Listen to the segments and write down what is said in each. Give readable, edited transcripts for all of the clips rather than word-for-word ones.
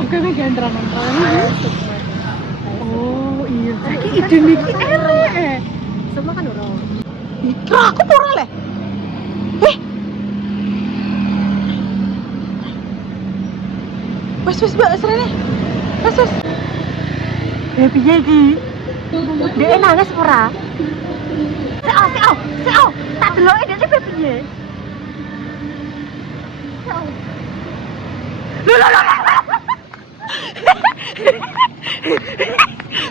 Oke, ganteng-ganteng. Oh, iya. Iki ide iki elek. Semua kan orang. Lah aku ora leh. Wes Mbak Srene. Wes. Piye iki? Dek nangis ora? Seo. Tak deloki dek piye? Loh.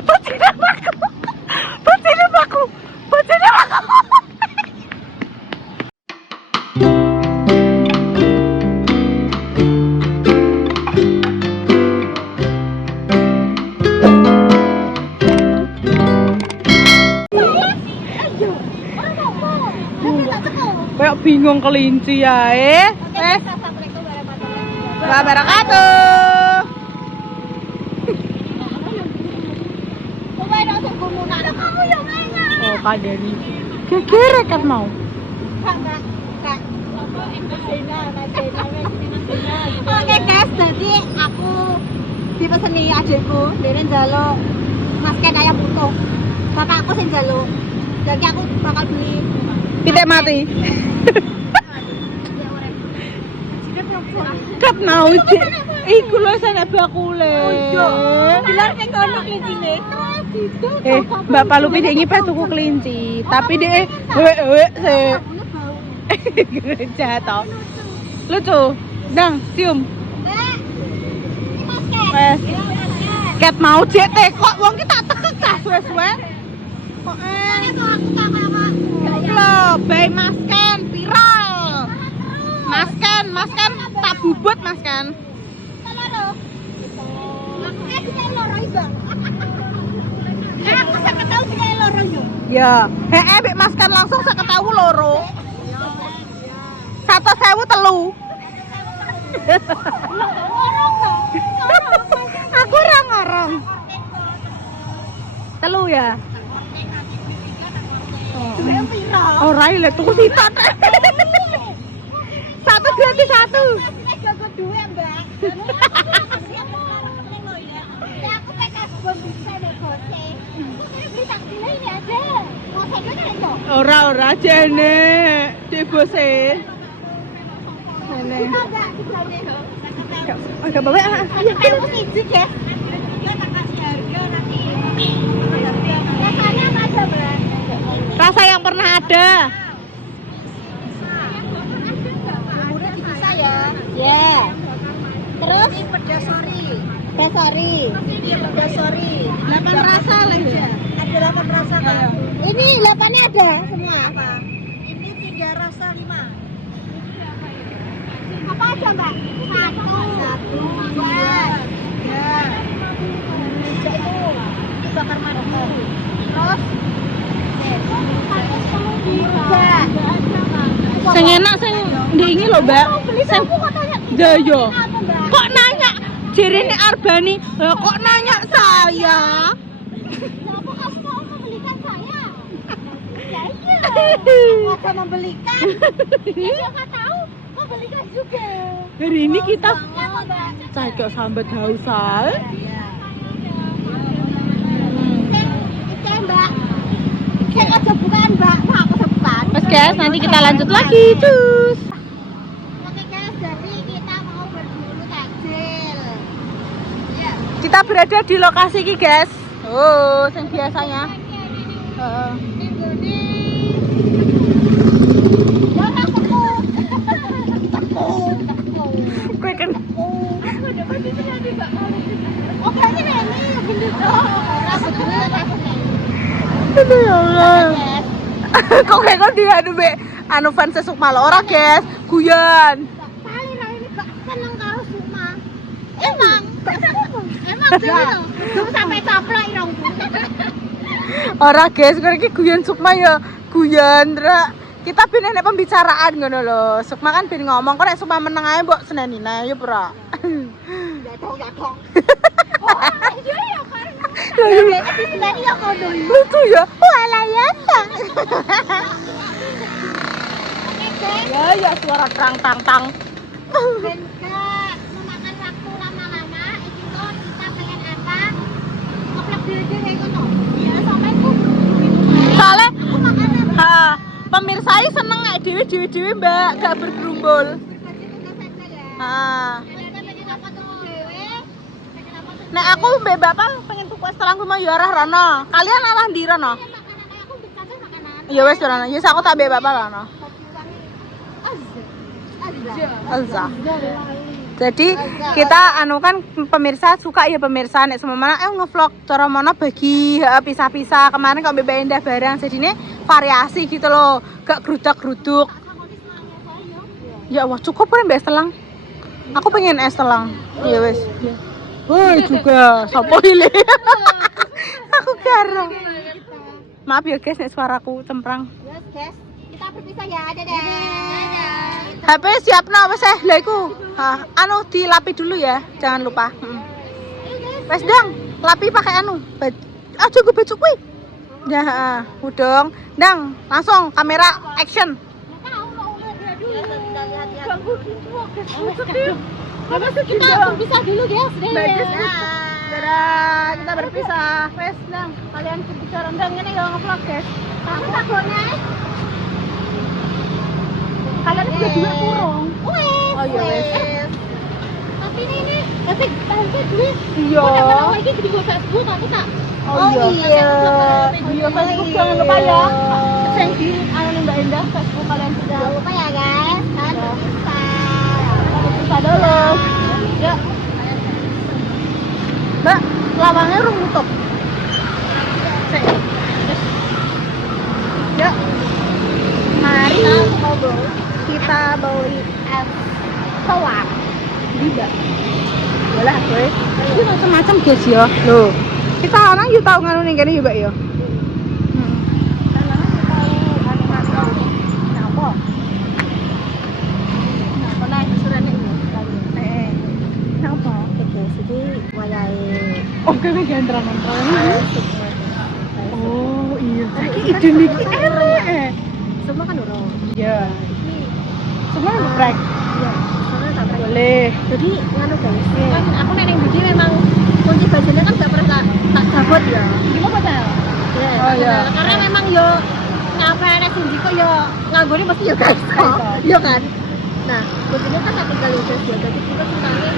Bocine aku. Kayak bingung kelinci ya, Assalamualaikum warahmatullahi wabarakatuh. Oh, kadeni. Gegere kan mau. Oke guys, jadi aku dipeseni adikku, dia njaluk masker ayam utuh. Bapakku sing njaluk. Jadi aku bakal beli Pitik mati. Kat mau cek. Iku lho sana bakule. Bilang sing kono klincine. Mbak Palupi dia ngipeh tuku kelinci, tapi dia wek sih. Gereja toh. Lucu. Dang, cium. Wes. Kat mau cek teh kok wong ki tak tekek cah suwe-suwe. Kok Loh, bay masken viral. Masken tak bubut masken. Aku sakit tahu sih kayak loro yo. Ya, bek masken langsung sak ketahu loro. 1.000 telu. Aku orang-orang. Telu ya. Oh, Rai lah tuku sitat. 1 ganti 1. Ora jene dibose. Ngene. Agak bawa ayo Aku siji, guys. Dia tak kasih harga nanti. Rasanya apa aja, Mbak? rasa yang pernah ada. Udah bisa ya. Ya. Terus ini pedasori. Ini pedasori. 8 rasa lagi. Ada 8 rasa kan? Ini 8-nya ada semua. Apa? Ini 3 rasa 5. Apa aja, Mbak? 1, 2, 3. Itu bakar madu. Terus Sing enak sing ndingi lho, Mbak. Sing yo. Kok nanya? Jirine Arbani, kok nanya saya? Kenapa kamu mau membelikan saya? Ya iya. Aku akan membelikan. Siapa tahu membelikan juga. Hari ini kita Mbak. cakek sambet hausan. Mbak. Saya aja bukan, Mbak. Wah, aku sebutan. Mas guys, nanti kita lanjut lagi, cus. Oke guys, jadi kita mau berburu takjil. Ya. Kita berada di lokasi ki, guys. Oh, yang biasanya. Jangan tepu. Kue kan. Oh, kayaknya ini bener dong. Sebetulnya rasanya. Aduh ya Allah. Kok kayak kok diadu be anu fans Sukma lo ora, guys. Guyon. Paling lah ini gak seneng karo Sukma. Emang jadi loh. Dulu sampai caplok irong. Ora, guys, kok iki guyon Sukma ya. Guyon ra. Kita pindah nek pembicaraan ngono lho. Sukma kan ben ngomong kok nek Sukma meneng ae mbok senenine ya, Bro. Ya dong. Oh, iya ya kan. Kayaknya diseneni ya kono. Lucu ya. Walah ya. Ya suara tang. Dan gak memakan waktu lama-lama, ini pemirsa ini seneng nek dewe mbak, gak bergerumbul. Nek aku mbak bapak pengen tuku es telang sama ya arah rono. Kalian arah ndi rono? Ya wes rono. Ya aku tak mbak bapak rono. Azza. Jadi kita anu kan pemirsa suka ya pemirsa nek semana ngevlog cara mana bagi pisah-pisah. Kemarin kok mbak indah barang jadi ini variasi gitu loh, gak gerudak-geruduk. Ya Allah cukup kan mbak es telang. Aku pengen es telang. Ya wes. Woi juga, sopo ile. Aku karo. Maaf ya guys, nek suaraku cemprang. Yes, guys. Kita berpisah ya. Dadah. HP siap no, wes lah iku. Anu dilapi dulu ya, jangan lupa. Wes dang, lapi pakai anu. Aja gue baju kuwi. Ya, udong. Dang, langsung kamera action. Kita berpisah dulu guys. Dadah, kita berpisah. Wes dang, kalian berbicara dang ini ya ngevlog guys. Aku takutnya. Kalian berdua kurung. Oh iya wes. Tapi ini tapi tante duit. Iya. Aku udah lagi di Facebook aku tak. Oh iya. Iya Facebook jangan lupa ya. Cek di anu Mbak Indah Facebook kalian juga. Jangan lupa ya guys. Kan berpisah. Berpisah dulu. Ya. Mbak, lawangnya urung nutup. Cek. Ya. Mari kita beli es telang di Mbak. Boleh gue. Ini macam-macam guys ya. Loh. Kita orang yuk tahu nganu ning kene yo Mbak ya. Oh, kami gantran-gantran. Oh, iya. Iki ide niki erek. Semua kan dorong. Iya. Semua geprek. Iya. Soalnya tak pernah. Boleh. Jadi nganu guys. Kan aku neneng biji memang kunci bajunya kan gak pernah tak cabut ya. Gimana padahal? Ya, Oh, iya. karena memang yo ngapa enak sing kok yo nganggone mesti yo guys. Yo kan. Nah, kuncinya kan tak tinggal yo guys ya. Jadi kita sebenarnya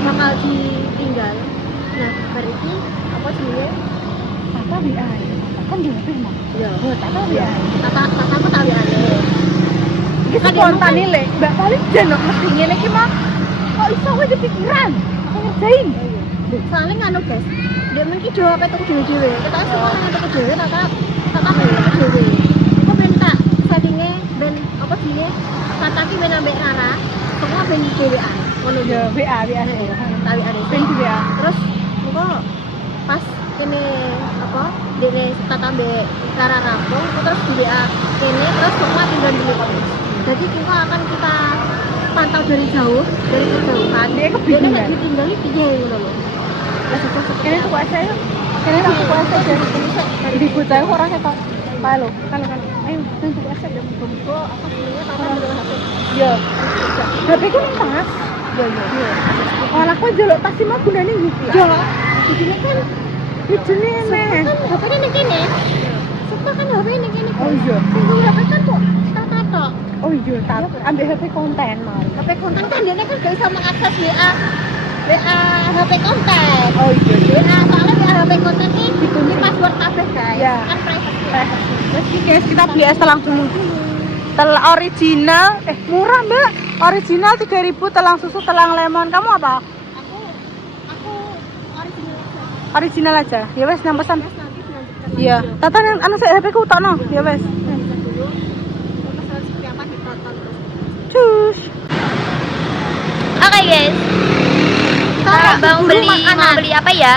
bakal ditinggal. Nah, hari ini apa jenenge? Tata WA. Kan dia mah. Ya, Oh, tata WA. aku tak wiane. Iki spontan iki, Le. Mbak paling jan mesti ngene iki mah. Kok iso kowe kepikiran? Aku ngerjain. Soalnya nganu guys, dia mungkin jawab itu dewe-dewe. Kita semua nang tuku dewe, tata dewe. Aku minta settingnya ben apa sih? Tata ki ben ambek Rara, semua ben dewean. Ngono Ya, yo. WA WA. Tawi ada Ben di WA. terus kok pas kene apa dene tata ambek Rara rampung terus di WA kene terus semua tinggal di komis. Jadi kita akan kita pantau dari jauh, dari kejauhan. Dia kebingungan. Dia nggak ditinggali piye ngono lho. Kene tuku es ayo. Kene tak tuku es dari di bocah ora ketok. Halo, kan. Ayo, nang tuku es aja muga apa jenenge tata HP. Iya. HP ku ning tas. Iya. Ora kok njaluk tas iki mah gunane ngipi. Yo, jadinya kan Ijene neh. HP-nya ning kene. Sumpah kan HP ning kene. Oh iya. Sing duwe HP kan kok tata tok. Oh iya, tak ambil HP konten mau. HP konten kan dia kan gak bisa mengakses WA HP konten. Oh iya. WA soalnya WA HP konten ini dikunci password kabeh guys. Ya. Kan private. Terus iki guys, kita beli es telang dulu. Telang original, murah Mbak. Original 3.000 telang susu, telang lemon. Kamu apa? Aku original aja. Original aja. Ya wes, nang pesan. Terus nanti dilanjutkan. Iya. Tata nang anu saya HP ku utokno. Ya wes. Lanjutkan dulu. Pesan seperti apa ditonton terus. Cus. Oke guys, Kita mau beli apa ya?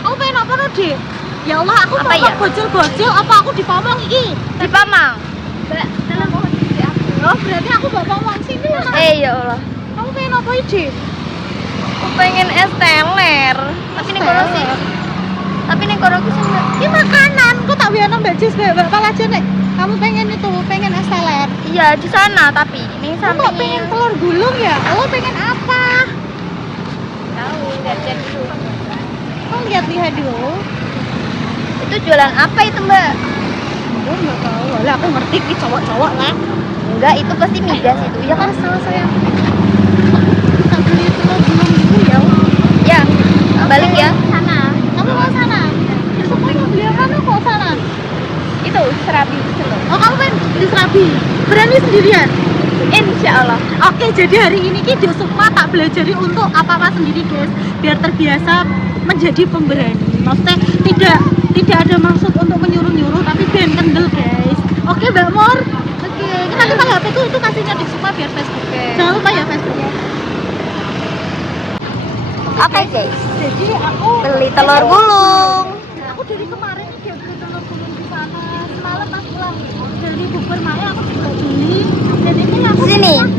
Aku pengen apa nih, Dik? Ya Allah, aku Apa mau ya? bocil-bocil apa aku dipomong iki? Di Pamang. Mbak, dalam pohon gede aku. Oh, berarti aku bawa pomong sini lah. Ya Allah, Kamu pengen apa iki? aku pengen es teler. Tapi nih kono sih. Tapi nih kono sih enggak. Ini makanan, kok tak biar Mbak Jis Mbak bakal aja nih. Kamu pengen itu, pengen es teler. Iya di sana tapi ini Kamu kok pengen samping. telur gulung ya? Lo pengen apa? Tahu lihat dulu. Kamu lihat-lihat dulu. Itu jualan apa itu Mbak? nggak tahu. Lah aku ngerti ki cowok-cowok lah. Enggak, itu pasti migas itu. Ya kan salah saya. Kita beli telur gulung dulu ya. Ya, balik ya. Sana. Kamu mau sana? Besok mau beli apa kok sana? Itu serabi dulu. Oh kamu kan di Serabi. Berani sendirian? Insya Allah. Oke, jadi hari ini Ki Sukma tak belajari untuk apa-apa sendiri guys, biar terbiasa menjadi pemberani. Maksudnya tidak ada maksud untuk menyuruh-nyuruh, tapi biar kendel guys. Oke Mbak Mor. Oke, kita HP itu kasihnya di Sukma biar Facebook. Jangan lupa ya Facebooknya. Oke guys, Jadi aku beli telur gulung. aku dari kemarin ini dia beli telur gulung di sana. Semalam pas pulang dari Bogor Maya aku juga beli. Dan ini aku Sini. beli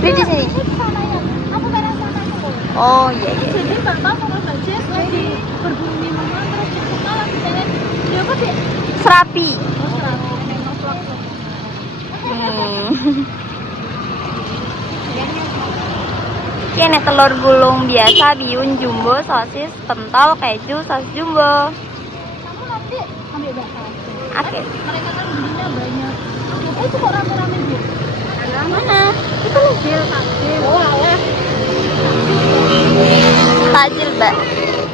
Beli di sini. Ini di sana ya. Aku pengen sana itu. Oh iya iya. Jadi bapak sama Mbak Jess lagi berbunyi mama terus di Sukma lagi pengen dia apa sih? Serapi. Oh, Serabi. Ini telur gulung biasa, bihun jumbo, sosis, pentol, keju, sosis jumbo. Kamu nanti ambil bakal. Oke. Mereka kan belinya banyak. Itu kok rame-rame Bu? Mana? Itu loh Bil, takjil. Oh, alah. Takjil, Mbak.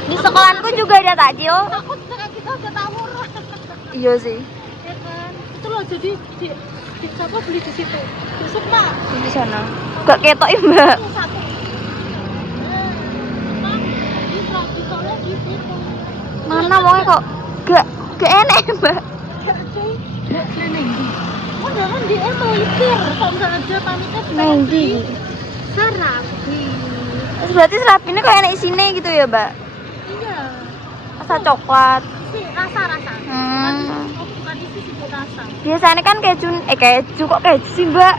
Di sekolahanku juga ada takjil. Aku dengan kita udah tawuran. Iya sih. Ya kan? Itu loh jadi di siapa beli di situ? Di Sukma. Di sana. Gak ketok ya, Mbak. Itu satu. Di Serabi soalnya di situ. Mana wongnya kok gak enak, Mbak. Mbak Neneng di. Oh, jangan di mikir. Kalau nggak ada pamitnya juga Neng di. Serabi. Terus berarti serapi ini kayak enak isinya gitu ya, Mbak? Iya. Rasa coklat. Si rasa-rasa. Oh, bukan di sisi rasa. Biasanya kan keju kok keju sih, Mbak?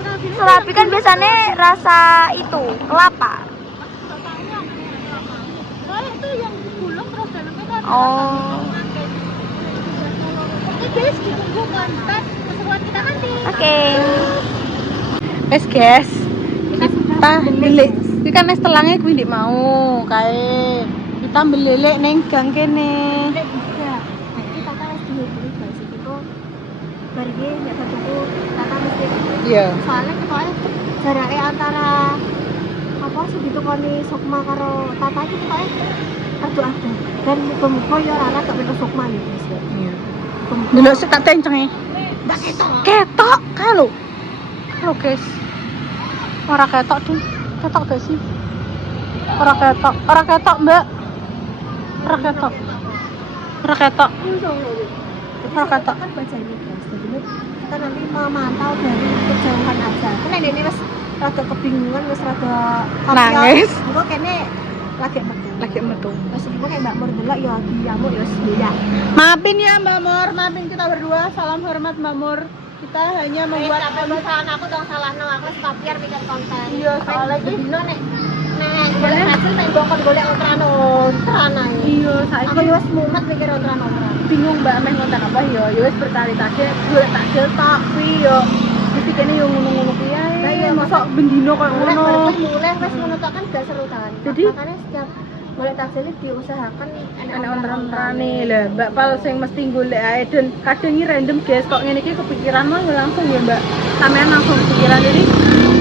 Serabi ini Serapi kan biasanya rasa itu, kelapa. rasanya soalnya itu yang digulung terus dalamnya kan ada Oh. Oke guys, ditunggu konten keseruan kita nanti. Oke. Wes guys, kita beli. Iki kan es telangnya kuwi ndik mau kae. Kita belelek neng gang kene. Nek bisa. Nah, kita kan harus dihubungi guys itu. Barge nek satuku kata mesti. Iya. Soalnya kemarin jaraknya antara apa segitu koni Sukma karo Tata itu kayak aduh ada. Dan muga-muga ya Rara gak bener Sukma ya guys. Iya. Delok sik tak tencengi. Mbak ketok kae lho. Lho guys. Ora ketok, Dun. Ketok gak sih? Ora ketok, Mbak. Ora ketok. Ora ketok. Ora kata kan bacanya guys. Jadi kita nanti memantau dari kejauhan aja. Kan ini wis rada kebingungan, wis rada Nangis. Engko kene lagi metu. Wis engko kayak Mbak Mur delok ya diamuk ya ya. Maafin ya Mbak Mur, maafin kita berdua. Salam hormat Mbak Mur. Kita hanya membuat kesalahan aku dong salahno aku stopir bikin konten. Iya, soalnya iki dino nek golek hasil nek mbok kon golek ontran ae. iya Aku saiki yo wis mumet mikir ontran. bingung Mbak meh ngonten apa ya. Ya wis berkali-kali golek takjil tok kuwi yo. Mesti kene yo ngono-ngono kuwi ae. Lah iya, mosok bendino koyo Mulai ngono. wis ngono tok kan gak seru kan. Jadi- makanya setiap golek takjil diusahakan Ana ontran-ontrane lah, Mbak Pal sing mesti golek ae dan kadang iki random guys kok ngene iki kepikiran mah ya langsung ya Mbak. Sampean langsung pikiran jadi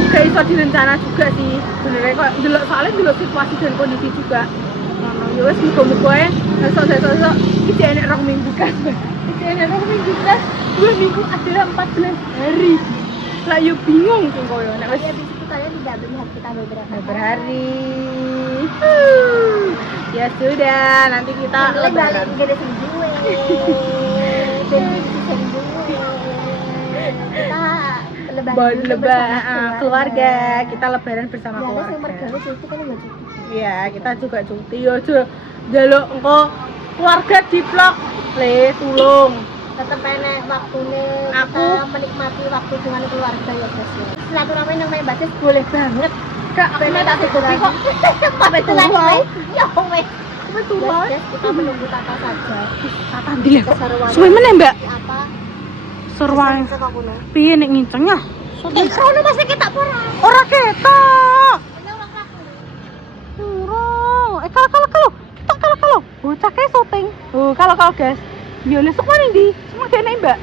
gak iso direncana juga sih. Bener kok delok soalnya delok situasi dan kondisi juga. Ngono ya wis muga-muga ae esuk-esuk iki enek rong minggu kan. Iki enek rong minggu kan. 2 minggu adalah 14 hari. Lah yo bingung tuh koyo nek wis Ya di situ kalian tidak melihat kita beberapa berhari. Ya sudah, nanti kita Balik lebaran. gede sendiri. Kita lebaran. Keluarga, kita lebaran bersama Ya, keluarga. yang mergane cuti kan enggak cuti. Iya, kita juga cuti yo, jaluk engko keluarga di vlog le tulung. Tetep enek waktune Aku- kita menikmati waktu dengan keluarga ya guys ya. Silaturahmi nang main basis boleh banget. Kak, aku Bener tak kopi kok. Sampai tua. Ya wes. Sampai tua. Guys, kita menunggu Tata saja. Tata ndi kok. Keseruan. Suwe meneh, Mbak. Apa? Seruan. Bisa kok kuno. Piye nek ngincengnya? Sono masih kita pura. Ora ketok. Ini orang kaku. Kalau. Kalau. Bocah kayak syuting. Kalau guys. Ya lesuk mana ndi? Sukma kene Mbak.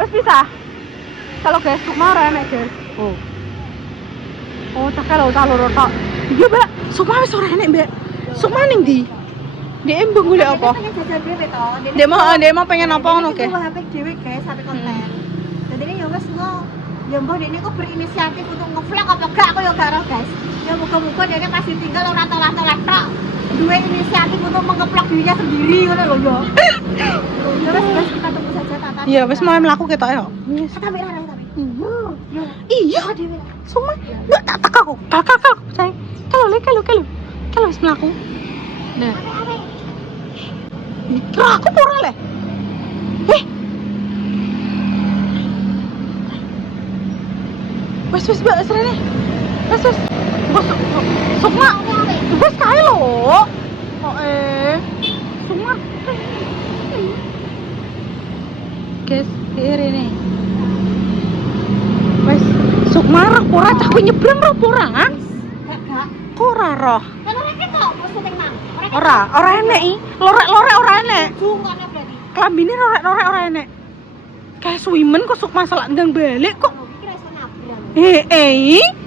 Wes pisah. Kalau guys Sukma ora enek guys. Oh. Oh, tak kalau tak loro tok. Iya, Mbak. Sukma wis ora enek, Mbak. Sukma ning ndi? Dia mbok golek apa? Dia mau pengen apa ngono ke? HP dhewe guys, HP konten. Jadi ini ya wis engko ya mbah dene kok berinisiatif untuk nge-vlog apa gak aku ya gak ero guys. Ya muga-muga dene pasti tinggal ora tolak-tolak tok. Dua inisiatif untuk mengeplok dirinya sendiri ngono lho ya. Ya wis guys, kita tunggu saja Tata. Iya, wis mau mlaku ketok ya. Tapi ora tapi. Iya. Iya. Dhewe. Sukma, mbak tak tak aku. Kakak, sayang. Kalau wis mlaku. Nah. Aku ora le. Wes mbak serene. Wes. Sukma. Wes kae lho. Kok Sukma. Guys, rene. Wes Sukma ora cah kowe nyebrang ora? Gak. Kok ora roh? Kan ora ketok posting nang. Ora enek i. Lorek-lorek ora enek. Jungkone berarti. Klambine lorek-lorek ora enek. Kayak swimen kok Sukma selak ndang balik kok. Iki ra iso nabrak.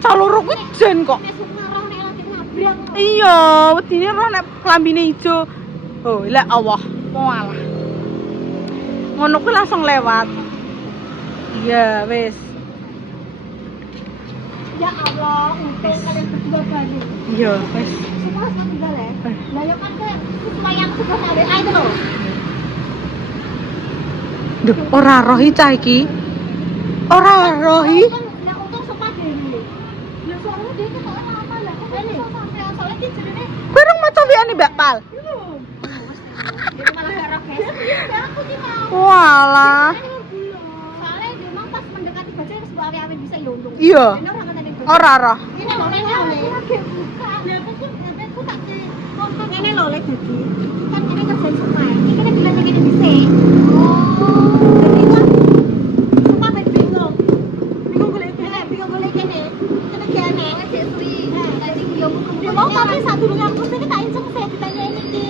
Caloro kuwi jen kok. Nek Sukma roh nek lagi nabrak. Iya, wedine roh nek klambine ijo. Oh, la Allah. Walah. Ngono kuwi langsung lewat. Iya, wis. Ya Allah, untung kalian berdua balik. Iya, wis. Semua harus tinggal ya. Lah ya kan supaya aku sudah sampai itu loh. Duh, ora rohi cah iki. Ora rohi. Nah, untung semua dhewe. Lah soalnya dia itu kok apa lah? Kok ini sampai soalnya dia jerene. Kowe rung maca wiane Mbak Pal. Jadi malah harap guys. Ya aku ki mau. Walah. Soalnya dia memang pas mendekati baca sebuah awe-awe bisa ya untung. Iya. Ini orang ngerti baca. Ora roh. Ini loh ini buka. Ya aku tak nonton ini loh lek dadi. Kan ini kerjaan semua. Ini kan bilang ini dhisik. Jadi kan semua ben bingung. Bingung golek kene. Kene kene. Ya mau tapi saat dulu aku sini tak inceng saya ditanya ini ki.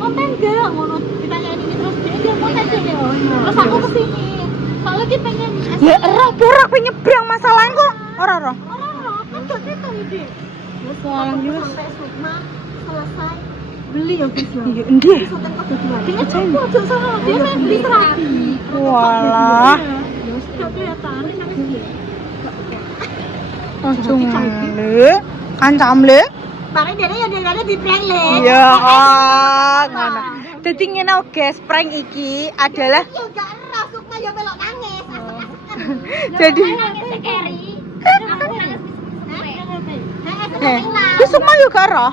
Konten gak ngono ditanya ini terus dia konten dene. Terus aku kesini. Soalnya dia pengen Ya roh pura kowe nyebrang masalahnya kok. Ora roh. kan gak gitu ini. Soalnya juga. Sampai Sukma selesai beli ya guys ya. Iya, endi? Soten kok dua. Dia coba aja sana dia main beli terapi. Walah. Ya wis gak kelihatan kan dia. Ojo ngale. Kancam le. Paling dia di prank le. Iya, ngono. Dadi ngene guys, prank iki adalah Ya gak ero Sukma ya melok nangis. jadi Ki Sukma yo gak roh.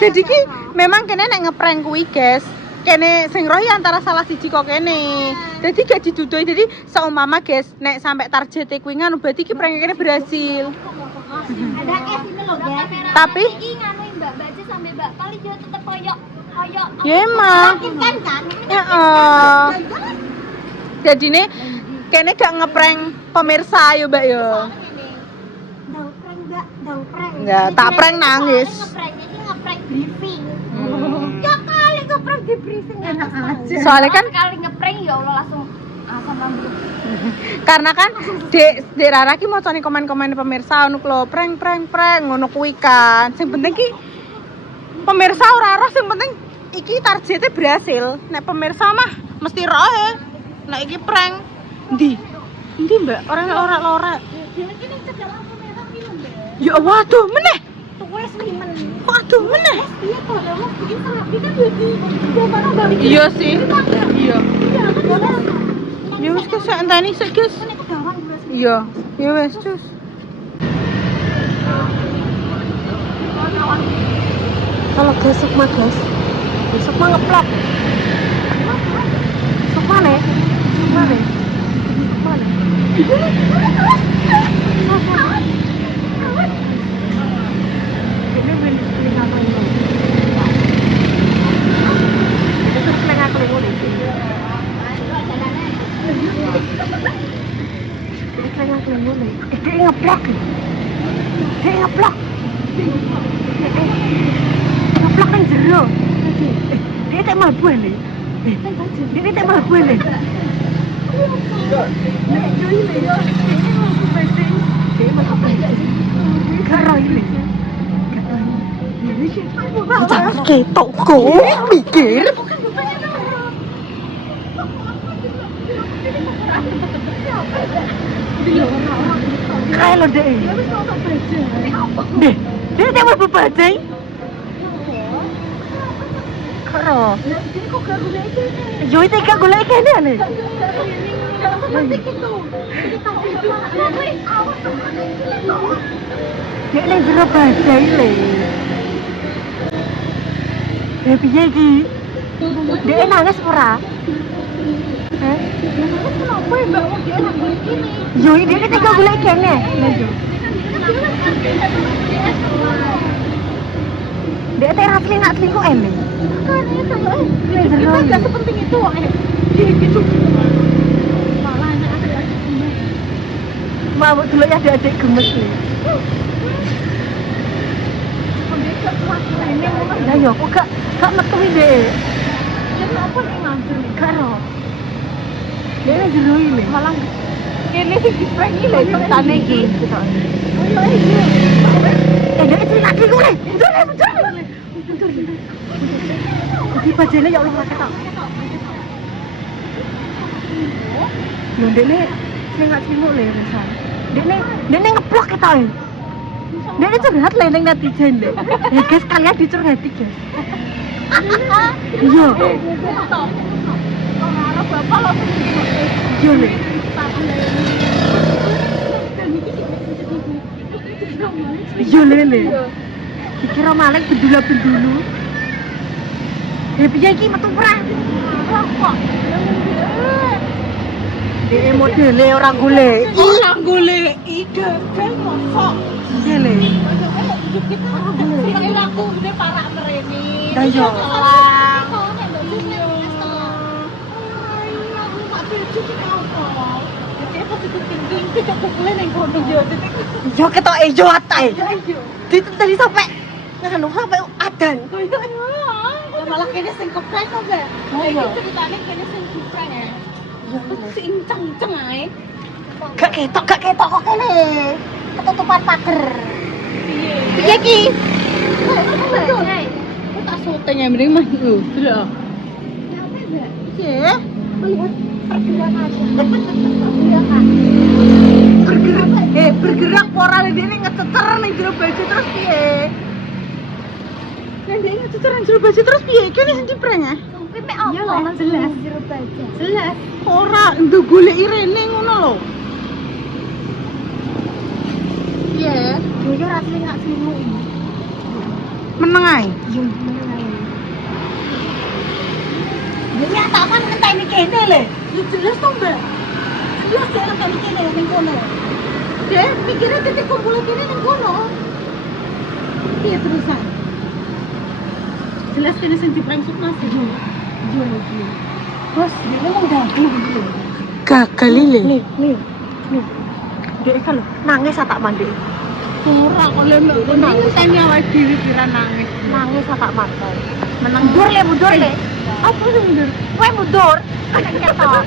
Jadi ki memang kene nek ngeprank kuwi guys, kene sing roh ya antara salah siji kok kene. Jadi gak didudoi. Jadi seumpama guys nek sampai target kuwi ngono berarti ki prank kene berhasil. Ada es ini loh guys. Tapi Iki nganu Mbak Baca sampai Mbak Pali dia tetep koyok ya emang Kan? heeh. Jadi nih kene gak ngeprank pemirsa yo Mbak yo. Dang prank. Enggak, tak prank nangis. Ngeprank briefing. Ya kali ngeprank di briefing enak aja. Soalnya kan kali ngeprank ya Allah langsung asam lambung. karena kan Dek Rara ki macane komen-komen pemirsa ngono lho, prank ngono kuwi kan. Sing penting ki pemirsa ora roh, sing penting iki targetnya berhasil. Nek pemirsa mah mesti roh ya. Nek iki prank ndi? Ndi Mbak? Ora lorek. Dia ini cedek lampu merah film deh. Ya waduh meneh. Tulis limen. Waduh meneh. Iya kok mau bikin terapi kan dia mana balik. Iya sih. Iya. Iya kan. Ya wis kes enteni sik guys. Ini kegawan gue sih. Iya. Ya wis cus. Kalau guys Sukma guys. Sukma ngeplok. Sukma nih. Sukma nih. Sukma nih. Ini beli apa ini? Itu terus lengah-lengah nih. Dia ngeplok. Ngeplok kan jero. Dia tak mabuk ni. Ini tak mabuk ni. Keroi ni. Jangan ketok kau, mikir. Kalau deh, dia tak mau berbaca. Karo, yo itu kan gula ikan ni ane. Dia ni jeruk baca ni. Dia piye ki? Dia nangis pura. Yo dia ni tega gula ikan ni. Dia tak rasa nak selingkuh ni. Kita tak sepenting itu gitu. Malahnya adik-adik gemes. Mau dulu ya adik-adik gemes ni. Ya yo, aku gak metu ide. Kenapa nih nganjur nih? Karo. Dia jero ini. Malah kene sing diprank iki lho ceritane iki. Dia cerita iki kok. Betul. Di bajene ya Allah ketok. Lho dene sing gak simo le resan. Dene ngeblok ketok. Dene curhat le ning netizen le. Ya guys kalian dicurhati guys. Iya. Bapak lo iya le. Iya le. Dikira maling bendula-bendulu. Piye iki metu perang? Kok. Dhewe modele ora golek. Ora golek ide mosok. Iya le. Sing aku ngene parak mrene. Lah yo. Yo ketok ijo atae. Ditenteli sampe nganu sampe adan. Malah kene sing keprank kok, Mbak. Iki ceritane kene sing keprank ya. Sing ceng-ceng ae. Gak ketok kok kene. Ketutupan pager. Piye iki? Tak syuting ya mending mah lho. Delok. Apa, Mbak? Piye? Melihat pergerakan. Bergerak ora dene ngececer ning jero baju terus piye? Nek dene ngececer ning jero baju terus piye? Kene sing diprank ya? Kuwi mek opo? Jelas jero baju. Jelas. Ora nduk goleki rene ngono lho. Piye? Dhewe ora asli gak semu. Meneng ae. Yo meneng ae. Dia tak kan ngenteni kene le. Ya jelas to, Mbak. Jelas ya ngenteni kene ning kono. Deh, mikirnya titik kumpul kene ning kono. Piye terusan? Jelas kene sing diprank Mas. Yo. Bos, dia mau gagal gitu. Gagal le. Nih. Dek kan nangis tak mandi. Ora kok le nangis tanya awake dhewe kira nangis. Nangis tak mati. Mundur le. Apa sih mundur? Kowe mundur. Kan ketok.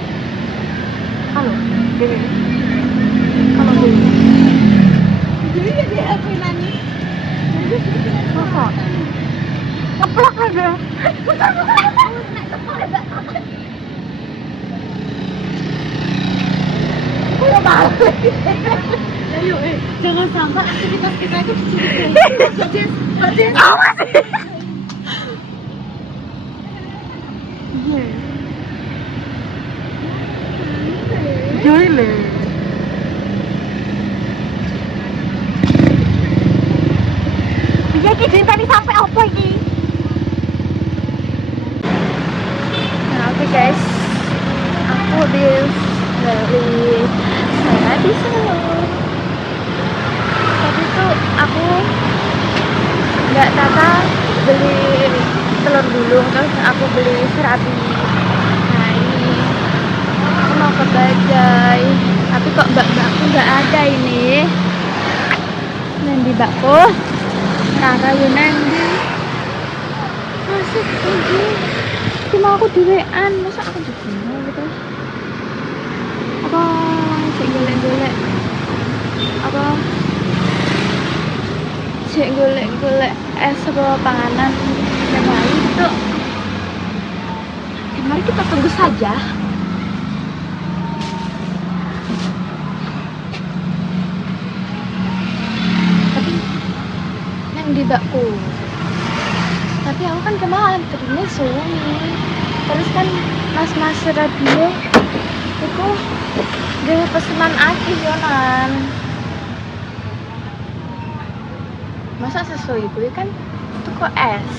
Halo. Dek. Halo, Dek. Jadi dia apa nangis? Masa? Keplak aja. Ayo, jangan sampai aktivitas kita itu dicurigai. Batin. Awas sih. Iya. Joyle. Piye iki dinteni sampai apa iki? Nah, oke guys, aku habis dari saya di sana. Tadi tuh aku nggak tata beli telur gulung, terus aku beli serabi. Nah ini aku mau ke Bajai, tapi kok mbak-mbakku nggak ada ini. Nanti mbakku Rara Yunandi masih pergi. aku dhewean, masa aku juga gitu. Apa sik golek-golek apa sik golek-golek es apa panganan yang lain gitu. Mari kita tunggu saja. Tapi yang di bakku. Tapi aku kan kemarin terima suami. Terus kan mas-mas radio itu dia pesenan aki yonan. Masa sesuai gue kan tuku es.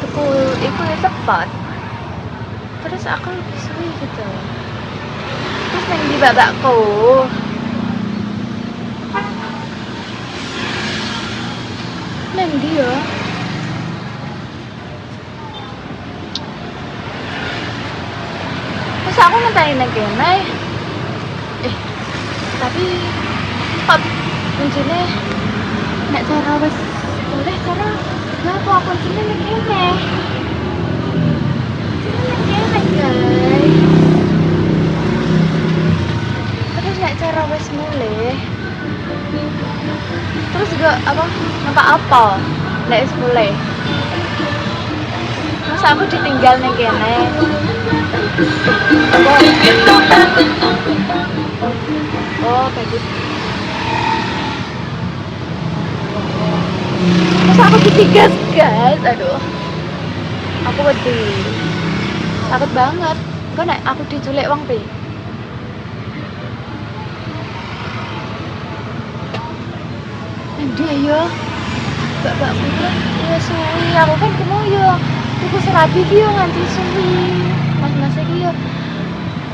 Tuku itu cepet. Terus aku lebih suwi gitu. Terus yang di babakku neng dia terus aku ngenteni neng kene tapi kok kuncinya nek cara wes boleh cara ngapa aku kuncinya neng kene guys. Terus nek cara wes mulai terus juga apa nek wes mulai masa aku ditinggal ning kene oh kayak gitu masa aku ditinggal guys aduh aku wedi takut banget kok nek aku diculik wong pe dia yo bapakku ya suwi aku kan kemo yo tuku serabi ki yo nganti suwi mas-mas iki yo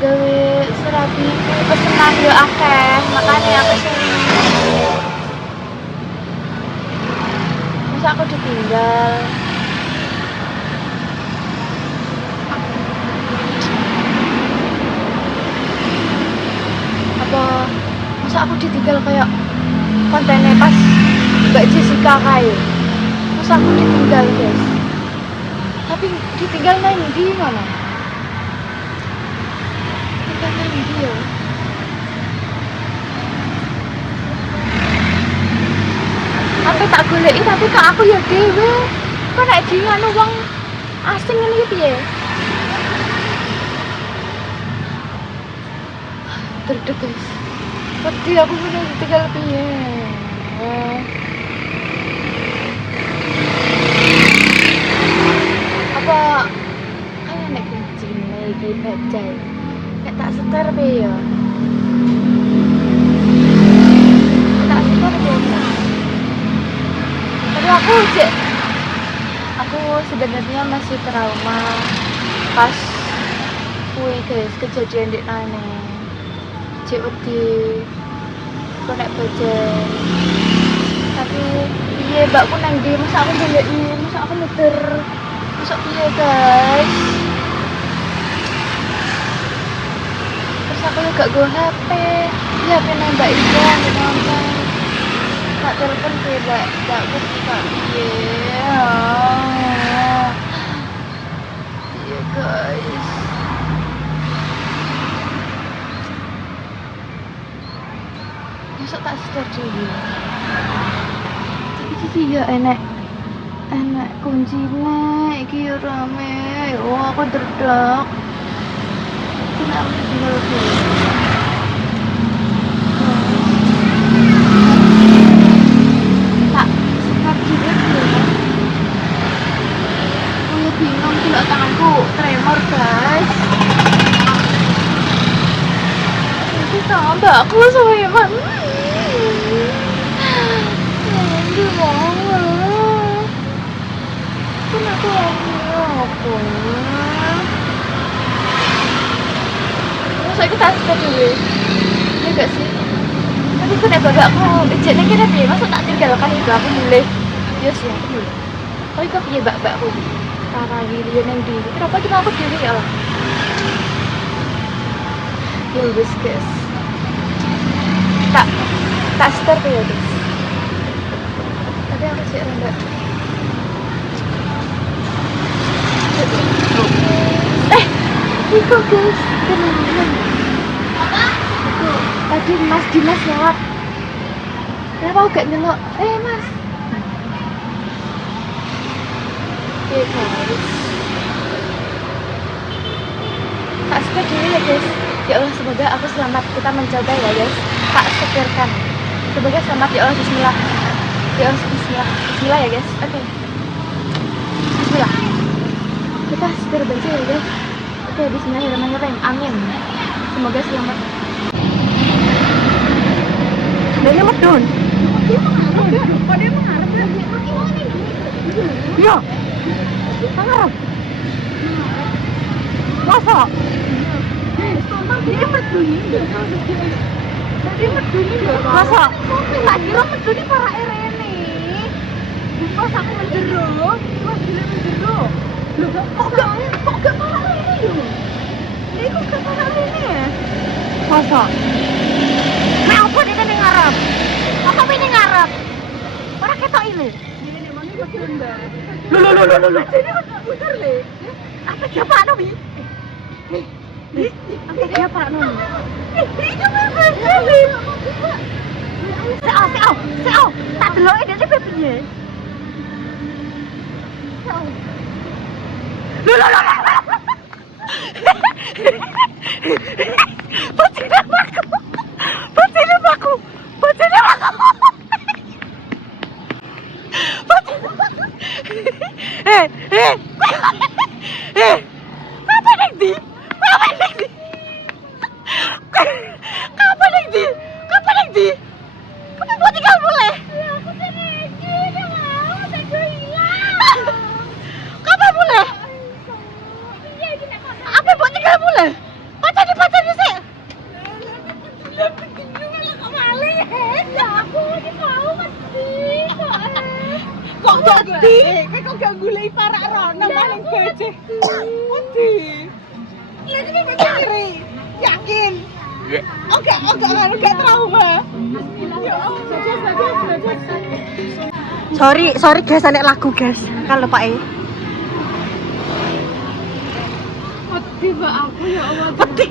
gawe serabi pesenan yo akeh makanya aku suwi masa aku ditinggal apa masa aku ditinggal kayak kontennya pas Mbak Jessica kayak masa aku ditinggal guys tapi ditinggal nanti mana tinggal nanti ya sampai tak goleki tapi kak aku ya dewe kok nek di anu wong asing ngene iki piye derdek guys pasti aku punya ditinggal piye apa kayak nek kuncine iki bajai nek tak seter piye ya tak seter piye tapi aku sebenarnya masih trauma pas kuwi guys kejadian di nane cek wedi kok nek bajai tapi iya mbakku nang ndi masa aku goleki masa aku muter masa piye guys terus aku juga go HP ya HP nang mbak Ida nonton tak telepon ke mbakku tak piye iya guys masa tak seter dulu tapi iki ya enak kuncine iki ya rame oh aku derdek kenapa tinggal dulu tak seter dulu ya aku ya bingung gila tanganku tremor guys itu sama aku sama Iman aduh mama kenapa aku masa kita sekat dulu ya gak sih tapi aku nek babakku ejeknya kira piye masa tak tinggalkan itu aku mulai ya sih aku mulai tapi kok piye bakku para diri yang di kenapa cuma aku diri ya Allah ya wis guys tak start ya guys tapi aku sih rendah Iku guys, kenapa? Tadi Mas Dimas lewat. Kenapa aku gak nyelok? Mas. Guys. Tak setir dulu ya guys. Ya Allah, semoga aku selamat. Kita mencoba ya guys. Tak setirkan. Semoga selamat ya Allah. Bismillah. Ya Allah, Bismillah. Bismillah ya guys. Oke. Bismillah. Kita setir baju ya guys. Oke, Bismillahirrahmanirrahim. Amin. Semoga selamat. Ini medun. Kok dia mengharap ya? Iya. Mengharap. Masa? Dia meduni. Tadi meduni lho. Masa? Tak kira meduni para Rene. Pas aku menjero, pas dia menjero. Loh, kok gak para Rene yo? Ini kok gak para Rene ya? Masa? Nah, apa dia kan ngarep? Apa ini ngarep? Orang ketok ini. Ini emangnya kok Sunda. Loh. Jadi muter le. Apa dia Pak Nomi? Apa dia Pak Nomi? Ini bener le. Seo. Tak deloke dia piye? Loh. Bocil aku. Kapan nek di? Kapan buat tinggal boleh? Aku teregi, dia mau, tak hilang. Kapan boleh? Iya, gini kok. Apa buat tinggal boleh? Pacar di sih. Kok jadi? Kok gak gulai para rono paling gede. Mati. Ini kan mencari. Yakin. Enggak trauma. Ya Allah, Sorry guys, anek lagu guys. Kalau Pak E. Mati mbak aku ya Allah. Peti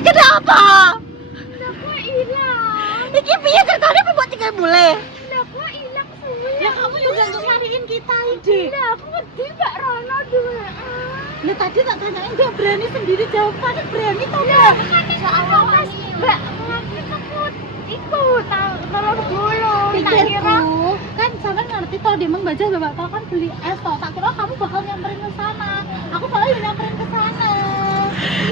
kena apa? Aku hilang. Iki piye ceritanya apa buat tinggal boleh? Aku hilang semua. Ya kamu juga untuk nyariin kita ide. Nah, aku mati mbak Rono dulu. Nah tadi tak tanyain dia berani sendiri jawab, kan berani tadi. Soalnya pas mbak ngakit takut ikut tolong dulu. Pikirku kan sama ngerti toh dia membaca bapak tau kan beli es toh. Tak kira kamu bakal nyamperin ke sana. Aku bakal nyamperin ke sana.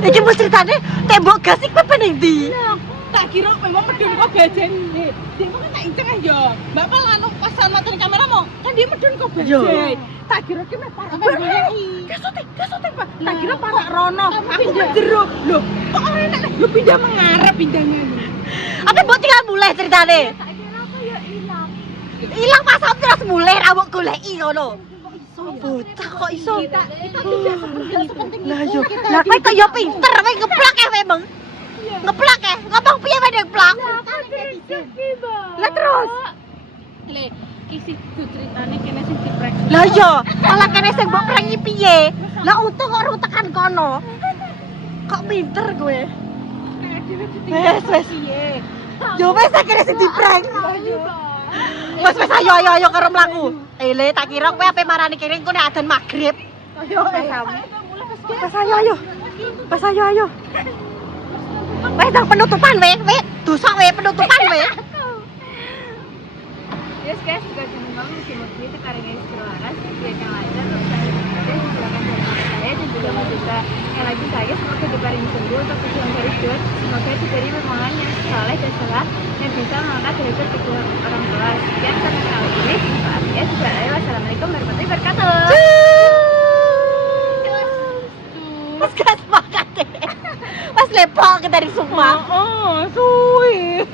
Iki mesti ceritanya tembok gas iki pepen ndi? Nah, tak kira memang medun kok gajen. Dia kan tak inceng aja. Mbak Pal anu pas matiin kamera mau, kan dia medun kok gajen. Tak kira ki meh para goleki. Kesoting Pak. Tak kira para rono. Aku menjero. Loh, kok ora enak lu pindah mengarep pindahnya ini. Apa buat tinggal boleh ceritanya? Tak kira aku ya hilang. Hilang pas aku terus mulai rawuk goleki ngono. Bocah kok iso? Kita tidak sepenting Lah itu. yo, lah kowe kok yo pinter kowe ngeplak ya memang. Ngeplak ya, ngomong piye wae ngeplak. Lah terus. Le, kisi tuh ceritanya kene sing diprank. Lah yo, malah kene sing mbok prangi piye? Lah untung kok ru tekan kono. Kok pinter kowe? Wes. Yo wes kene sing diprank. Wes ayo karo mlaku. Le tak kira kowe ape marani kene engko nek adzan magrib. Ayo. Pas ayo. Wes nang penutupan weh. Dosa weh penutupan weh. Yes guys, juga jangan lupa mesti itu karya istirahat biar yang lancar untuk saya silakan saya dan juga Mas Ika yang lagi saya semoga diparingi sembuh untuk tujuan garis besar semoga diberi permohonan yang soleh dan sehat yang bisa mengangkat derajat kedua orang tua. Sekian kami kali ini. Wassalamualaikum warahmatullahi wabarakatuh. Mas gas makan deh. Mas lepok dari semua. Oh, suwi.